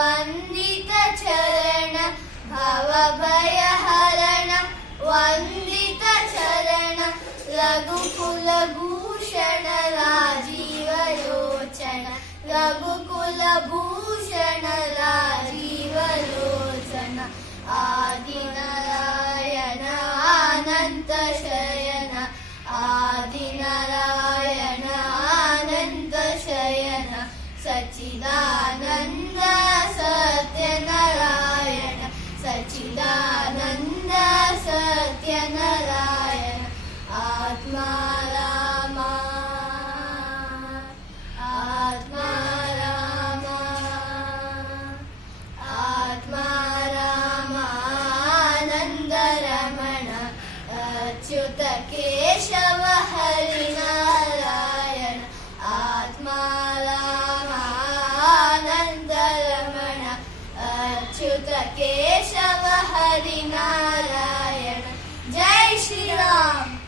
ವಂದಿತ ಚರಣ ಭವಭಯಹರಣ ವಂದಿತ ಚರಣ ರಘುಕುಲಭೂಷಣ ರಾಜೀವಲೋಚನ ರಘುಕುಲಭೂಷಣ ರಾಜೀವಲೋಚನ ಆದಿನಾರಾಯಣ ಅನಂತ ಶಯನ ಆದಿನಾರಾಯಣ ಅನಂತ ಶಯನ ಸಚ್ಚಿದಾನಂದ ಸತ್ಯನಾರಾಯಣ ಸಚ್ಚಿದಾನಂದ ಸತ್ಯನಾರಾಯಣ ಆತ್ಮ ರಾಮ ಆತ್ಮ ರಾಮ ಆತ್ಮ ರಾಮ ಆನಂದ ರಮಣ ಅಚ್ಯುತ ಕೇಶವ ಹರಿನಾರಾಯಣ ಆತ್ಮ ರಾಮ ಆನಂದ ರಮಣ ಅಚ್ಯುತ ಕೇಶವ ಹರಿನಾರಾಯಣ